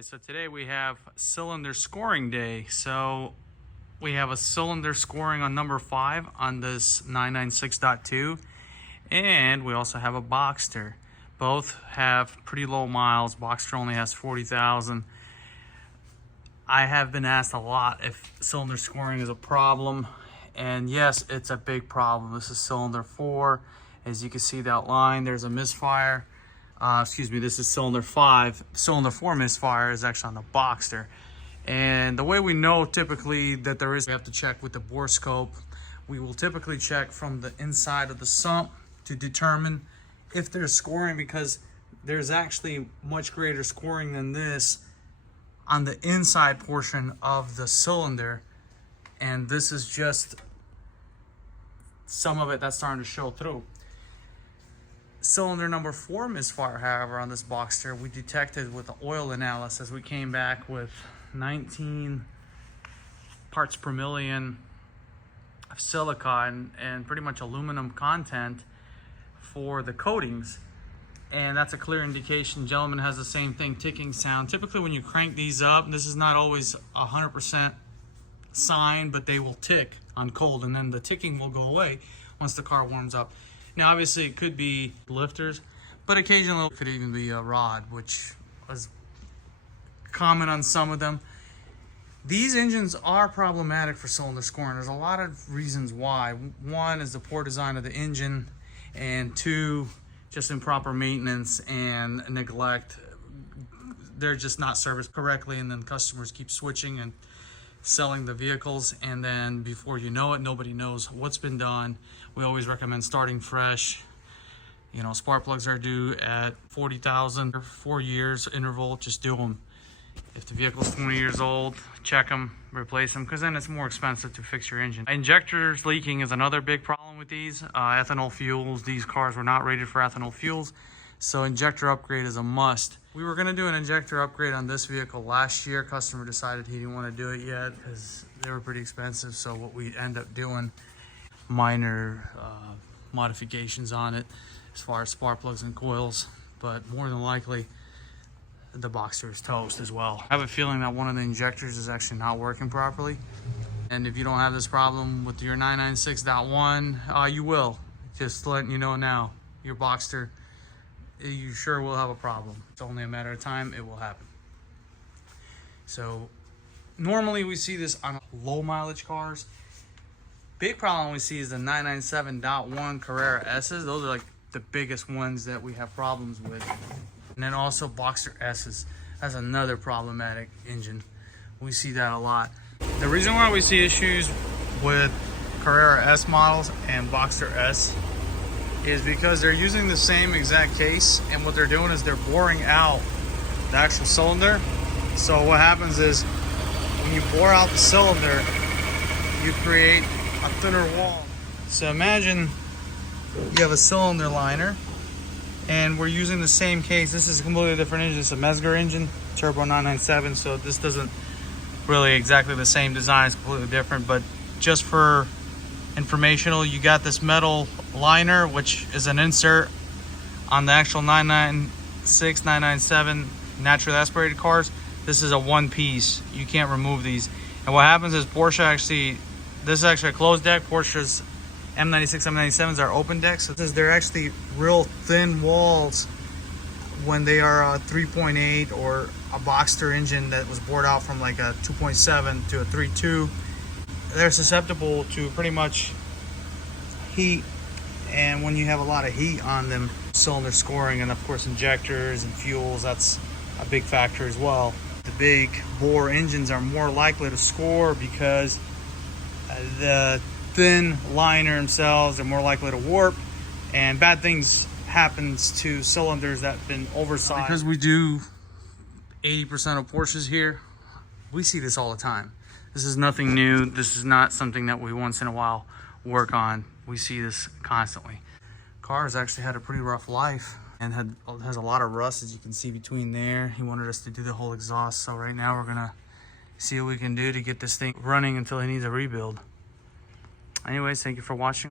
So today we have cylinder scoring day. So we have a cylinder scoring on number 5 on this 996.2, and we also have a Boxster. Both have pretty low miles. Boxster only has 40,000. I have been asked a lot if cylinder scoring is a problem, and yes, it's a big problem. This is cylinder 4. As you can see that line, there's a misfire. This is cylinder 5. Cylinder 4 misfire is actually on the Boxster. And the way we know typically that there is, we have to check with the bore scope. We will typically check from the inside of the sump to determine if there's scoring, because there's actually much greater scoring than this on the inside portion of the cylinder. And this is just some of it that's starting to show through. Cylinder number 4 misfire, however, on this Boxster, we detected with the oil analysis. We came back with 19 parts per million of silica and pretty much aluminum content for the coatings. And that's a clear indication. Gentleman has the same thing, ticking sound. Typically when you crank these up, this is not always 100% sign, but they will tick on cold, and then the ticking will go away once the car warms up. Now, obviously, it could be lifters, but occasionally it could even be a rod, which was common on some of them. These engines are problematic for cylinder scoring. There's a lot of reasons why. One is the poor design of the engine, and 2, just improper maintenance and neglect. They're just not serviced correctly, and then customers keep switching and selling the vehicles, and then before you know it, nobody knows what's been done. We always recommend starting fresh. You know, spark plugs are due at 40,000 or 4 years interval. Just do them. If the vehicle's 20 years old, check them, replace them, because then it's more expensive to fix your engine. Injectors leaking is another big problem with these. Ethanol fuels, these cars were not rated for ethanol fuels, so injector upgrade is a must. We were going to do an injector upgrade on this vehicle last year. Customer decided he didn't want to do it yet because they were pretty expensive. So what we end up doing, minor modifications on it as far as spark plugs and coils, but more than likely the Boxster is toast as well. I have a feeling that one of the injectors is actually not working properly. And if you don't have this problem with your 996.1, you will. Just letting you know now, your Boxster, you sure will have a problem. It's only a matter of time, it will happen. So normally we see this on low mileage cars. Big problem we see is the 997.1 Carrera S's. Those are like the biggest ones that we have problems with. And then also Boxster S's. That's another problematic engine. We see that a lot. The reason why we see issues with Carrera S models and Boxster S is because they're using the same exact case, and what they're doing is they're boring out the actual cylinder. So what happens is when you bore out the cylinder, you create a thinner wall. So imagine you have a cylinder liner and we're using the same case. This is a completely different engine. It's a Mesger engine, turbo 997, so this doesn't really exactly the same design. It's completely different, but just for informational, you got this metal liner, which is an insert on the actual 996, 997 naturally aspirated cars. This is a one piece. You can't remove these. And what happens is Porsche actually, this is actually a closed deck. Porsche's M96, M97s are open decks. So they're actually real thin walls when they are a 3.8 or a Boxster engine that was bored out from like a 2.7 to a 3.2. They're susceptible to pretty much heat, and when you have a lot of heat on them, cylinder scoring, and of course injectors and fuels, that's a big factor as well. The big bore engines are more likely to score because the thin liner themselves are more likely to warp, and bad things happens to cylinders that have been oversized. Because we do 80% of Porsches here, we see this all the time. This is nothing new. This is not something that we once in a while work on. We see this constantly. Car has actually had a pretty rough life and has a lot of rust, as you can see between there. He wanted us to do the whole exhaust, so right now we're gonna see what we can do to get this thing running until he needs a rebuild. Anyways, thank you for watching.